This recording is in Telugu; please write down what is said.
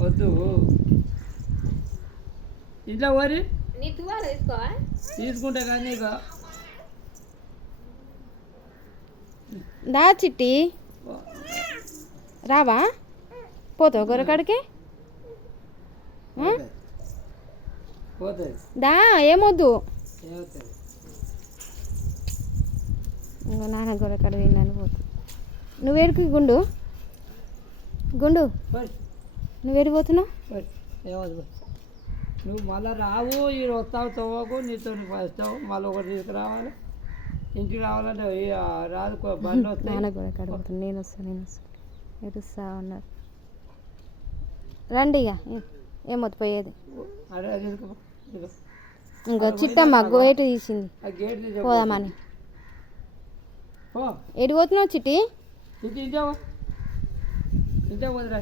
వద్దు ఇంట్లో పోరి నీ తువాలు తీసుకోవా తీసుకుంటే కానీ నీకు దా చిట్టి రావా పోతావు గొర్రెకాడికి పోతుంది దా ఏమొద్దు ఏమవుతుంది ఇంకో నాన్న గొర్రెకాడ తిన్నాను పోతు నువ్వేడికి గుండు గుండు పోయి నువ్వేడికి పోతున్నావు పోయి ఏమవుతుంది నువ్వు మళ్ళీ రావు ఈ వస్తావు తవ్వకు నీతో వస్తావు మళ్ళీ ఒకటి తీసుకురావాలి ఇంటికి రావాలంటే రాదు బండి వస్తాయి నాన్న గొర్రెకాడ పోతాను నేను వస్తాను ఎరుస్తా ఉన్నారు రండి ఇక ఏమొద్దు పోయేది అరే తీసుకో ఇంకో చిట్టమ్మ గేటు తీసింది ఆ గేట్ తీసి పోదామని పో ఎటు పోతున్నావు చిట్టి ఇంటి ఇంటే ఇంటే పోతురా